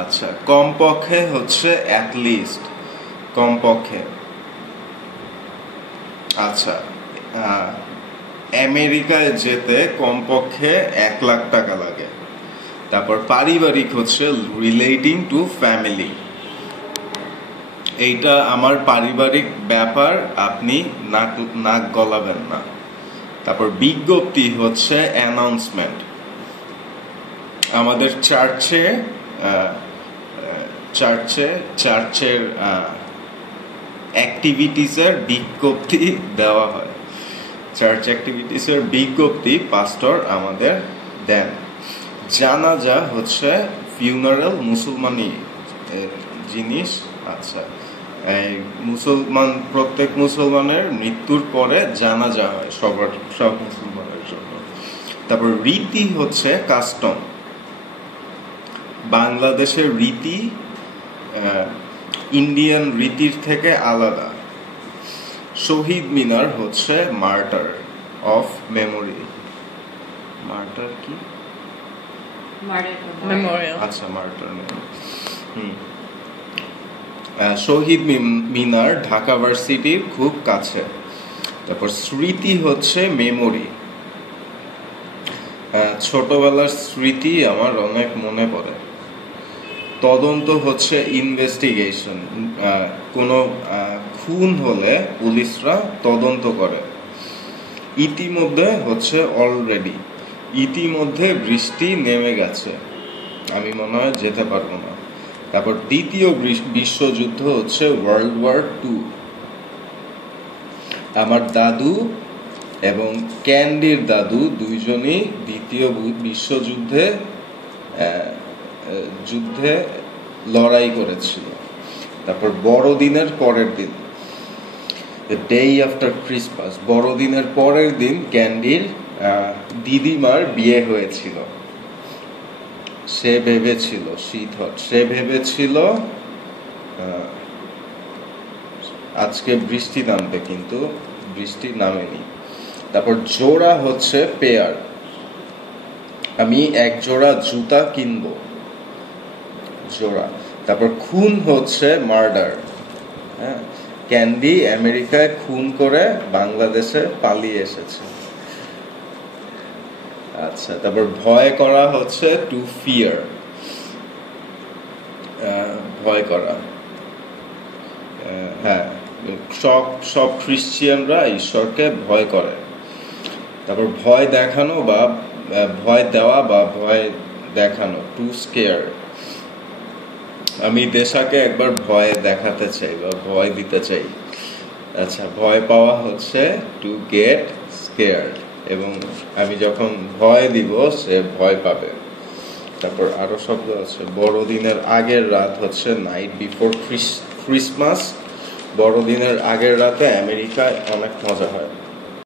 আচ্ছা, কমপক্ষে হচ্ছে অ্যাট লিস্ট, কমপক্ষে। আচ্ছা, আমেরিকায় যেতে কমপক্ষে 1 লাখ টাকা লাগে। তারপর পারিবারিক হচ্ছে রিলেটিং টু ফ্যামিলি, এইটা আমার পারিবারিক ব্যাপার, আপনি নাক গলাবেন না। তারপর বিজ্ঞপ্তি হচ্ছে অ্যানাউন্সমেন্ট। আমাদের চার্চের অ্যাক্টিভিটিসের বিজ্ঞপ্তি দেওয়া হয়। চার্চ অ্যাক্টিভিটিসের বিজ্ঞপ্তি পাস্টর আমাদের দেন। জানাজা হচ্ছে ফিউনারাল, মুসলমানি জিনিস। আচ্ছা, প্রত্যেক মুসলমানের মৃত্যুর পরে জানাজা হয় সব মুসলমানের জন্য। তারপর রীতি হচ্ছে কাস্টম। বাংলাদেশের রীতি ইন্ডিয়ান রীতির থেকে আলাদা। শহীদ মিনার হচ্ছে মার্টার অফ মেমোরি। মার্টার কি? মেমোরিয়াল। আচ্ছা, মার্টার। শহীদ মিনার ঢাকা ভার্সিটির খুব কাছে। তারপর স্মৃতি হচ্ছে মেমোরি। ছোটবেলার স্মৃতি আমার অনেক মনে পড়ে। তদন্ত হচ্ছে ইনভেস্টিগেশন। কোনো খুন হলে পুলিশরা তদন্ত করে। ইতিমধ্যে হচ্ছে অলরেডি। ইতিমধ্যে বৃষ্টি নেমে গেছে, আমি মনে হয় যেতে পারবো না। তারপর দ্বিতীয় বিশ্বযুদ্ধ হচ্ছে ওয়ার্ল্ড ওয়ার 2। আমার দাদু এবং ক্যান্ডির দাদু দুইজনই দ্বিতীয় বিশ্বযুদ্ধে লড়াই করেছিল। তারপর বড়দিনের পরের দিন, ডে আফটার ক্রিসমাস, বড়দিনের পরের দিন ক্যান্ডির দিদিমার বিয়ে হয়েছিল। সে ভেবেছিল আজকে বৃষ্টি নামবে, কিন্তু বৃষ্টি নামেনি। তারপর জোড়া হচ্ছে পেয়ার। আমি এক জোড়া জুতা কিনবো, জোড়া। তারপর খুন হচ্ছে মার্ডার। হ্যাঁ, ক্যান্ডি আমেরিকায় খুন করে বাংলাদেশে পালিয়ে এসেছে। আচ্ছা, তারপর ভয় করা হচ্ছে টু ফিয়ার, ভয় করা। হ্যাঁ, সব খ্রিস্টিয়ানরা ঈশ্বরকে ভয় করে। তারপর ভয় দেখানো বা ভয় দেওয়া বা ভয় দেখানো, টু স্কেয়ার। আমি দেশাকে একবার ভয় দেখাতে চাই বা ভয় দিতে চাই। আচ্ছা, ভয় পাওয়া হচ্ছে টু গেট স্কেয়ার্ড, এবং আমি যখন ভয় দিব সে ভয় পাবে। তারপর আরো শব্দ আছে। বড়দিনের আগের রাত হচ্ছে নাইট বিফোর ক্রিসমাস। বড়দিনের আগের রাতে আমেরিকায় অনেক মজা হয়।